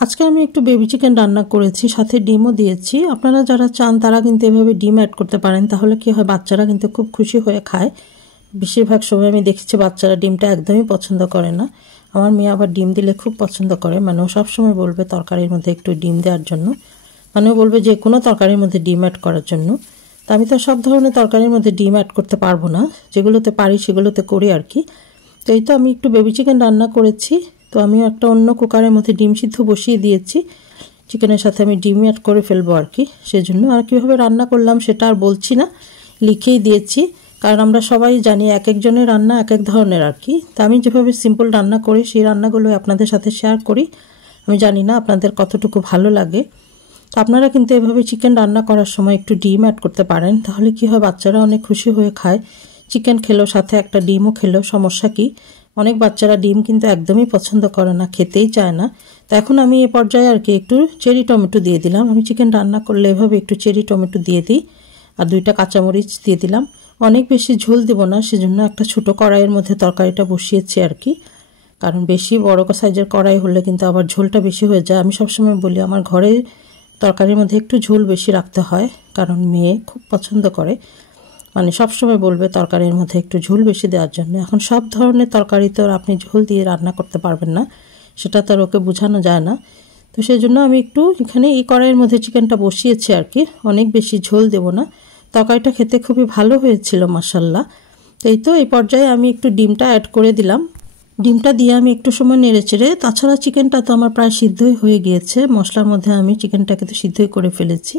আজকে আমি একটু বেবি চিকেন রান্না করেছি, সাথে ডিমও দিয়েছি। আপনারা যারা চান তারা কিন্তু এভাবে ডিম অ্যাড করতে পারেন, তাহলে কি হয় বাচ্চারা কিন্তু খুব খুশি হয়ে খায়। বেশিরভাগ সময় আমি দেখেছি বাচ্চারা ডিমটা একদমই পছন্দ করে না। আমার মেয়ে আবার ডিম দিলে খুব পছন্দ করে, মানে ও সবসময় বলবে তরকারির মধ্যে একটু ডিম দেওয়ার জন্য, মানে ও বলবে যে কোনো তরকারির মধ্যে ডিম অ্যাড করার জন্য। তা আমি তো সব ধরনের তরকারির মধ্যে ডিম অ্যাড করতে পারবো না, যেগুলোতে পারি সেগুলোতে করি আর কি। তো এই তো আমি একটু বেবি চিকেন রান্না করেছি। তো আমি একটা অন্য কুকারের মধ্যে ডিম সিদ্ধ বসিয়ে দিয়েছি, চিকেনের সাথে আমি ডিম অ্যাড করে ফেলবো আর কি। সেজন্য আর কীভাবে রান্না করলাম সেটা আর বলছি না, লিখেই দিয়েছি, কারণ আমরা সবাই জানি এক একজনের রান্না এক এক ধরনের আর কি। তা আমি যেভাবে সিম্পল রান্না করি সেই রান্নাগুলো আপনাদের সাথে শেয়ার করি। আমি জানি না আপনাদের কতটুকু ভালো লাগে। তো আপনারা কিন্তু এভাবে চিকেন রান্না করার সময় একটু ডিম অ্যাড করতে পারেন, তাহলে কি হয় বাচ্চারা অনেক খুশি হয়ে খায়। চিকেন খেলো, সাথে একটা ডিমও খেলো, সমস্যা কি? অনেক বাচ্চারা ডিম কিন্তু একদমই পছন্দ করে না, খেতেই চায় না। তো এখন আমি এ পর্যায়ে আর কি একটু চেরি টমেটো দিয়ে দিলাম। আমি চিকেন রান্না করলে এভাবে একটু চেরি টমেটো দিয়ে দিই, আর 2টা কাঁচামরিচ দিয়ে দিলাম। অনেক বেশি ঝোল দেব না, সেজন্য একটা ছোটো কড়াইয়ের মধ্যে তরকারিটা বসিয়েছি আর কি। কারণ বেশি বড় সাইজের কড়াই হলে কিন্তু আবার ঝোলটা বেশি হয়ে যায়। আমি সবসময় বলি আমার ঘরে তরকারির মধ্যে একটু ঝোল বেশি রাখতে হয়, কারণ মেয়ে খুব পছন্দ করে, মানে সবসময় বলবে তরকারির মধ্যে একটু ঝোল বেশি দেওয়ার জন্য। এখন সব ধরনের তরকারি তো আপনি ঝোল দিয়ে রান্না করতে পারবেন না, সেটা তো আর ওকে বোঝানো যায় না। তো সেই জন্য আমি একটু এখানে এই কড়াইয়ের মধ্যে চিকেনটা বসিয়েছি আর কি। অনেক বেশি ঝোল দেব না। তরকারিটা খেতে খুবই ভালো হয়েছিল মাশাআল্লাহ। তো এই তো এই পর্যায়ে আমি একটু ডিমটা অ্যাড করে দিলাম। ডিমটা দিয়ে আমি একটু সময় নেড়ে চেড়ে, তাছাড়া চিকেনটা তো আমার প্রায় সিদ্ধই হয়ে গিয়েছে, মশলার মধ্যে আমি চিকেনটাকে তো সিদ্ধই করে ফেলেছি।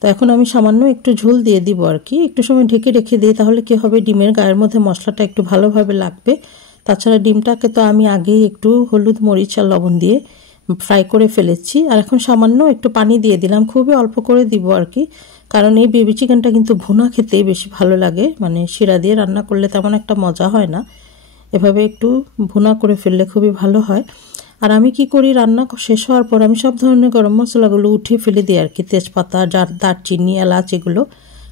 তো এখন আমি সামান্য একটু ঝোল দিয়ে দিব আর কি, একটু সময় ঢেকে রেখে দিই, তাহলে কি হবে ডিমের গায়ের মধ্যে মশলাটা একটু ভালোভাবে লাগবে। তাছাড়া ডিমটাকে তো আমি আগেই একটু হলুদ মরিচ আর লবণ দিয়ে ফ্রাই করে ফেলেছি। আর এখন সামান্য একটু পানি দিয়ে দিলাম, খুবই অল্প করে দিব আর কি, কারণ এই বেবি চিকেনটা কিন্তু ভুনা খেতেই বেশি ভালো লাগে, মানে শিরা দিয়ে রান্না করলে তেমন একটা মজা হয় না, এভাবে একটু ভুনা করে ফেললে খুবই ভালো হয়। আর আমি কি করি, রান্না শেষ হওয়ার পর আমি সব ধরনের গরম মশলাগুলো উঠিয়ে ফেলে দিই আর কি, তেজপাতা, দারচিনি, এলাচ এগুলো,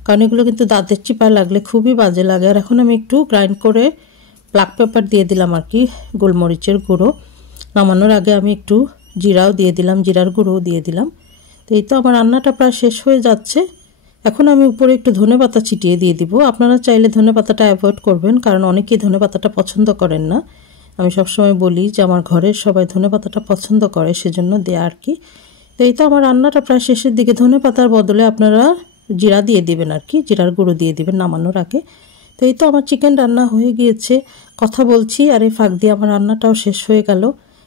কারণ এগুলো কিন্তু দাঁতের চিপায় লাগলে খুবই বাজে লাগে। আর এখন আমি একটু গ্রাইন্ড করে ব্ল্যাক পেপার দিয়ে দিলাম আর কি, গোলমরিচের গুঁড়ো। নামানোর আগে আমি একটু জিরাও দিয়ে দিলাম, জিরার গুঁড়োও দিয়ে দিলাম। তো এই তো আমার রান্নাটা প্রায় শেষ হয়ে যাচ্ছে। এখন আমি উপরে একটু ধনেপাতা ছিটিয়ে দিয়ে দিব। আপনারা চাইলে ধনেপাতাটা অ্যাভয়েড করবেন, কারণ অনেকেই ধনেপাতাটা পছন্দ করেন না। আমি সবসময় বলি যে আমার ঘরের সবাই ধনেপাতাটা পছন্দ করে, সেজন্য দেয়া আর কি। তো এই তো আমার রান্নাটা প্রায় শেষের দিকে। ধনেপাতার বদলে আপনারা জিরা দিয়ে দিবেন আর কি, জিরার গুঁড়ো দিয়ে দিবেন নামানোর আগে। তো এই তো আমার চিকেন রান্না হয়ে গিয়েছে। কথা বলছি আর এই ফাঁক দিয়ে আমার রান্নাটাও শেষ হয়ে গেল।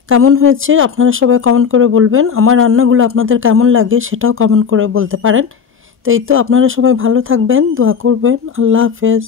কেমন হয়েছে আপনারা সবাই কমেন্ট করে বলবেন। আমার রান্নাগুলো আপনাদের কেমন লাগে সেটাও কমেন্ট করে বলতে পারেন। তো এই তো আপনারা সবাই ভালো থাকবেন, দোয়া করবেন। আল্লাহ হাফেজ।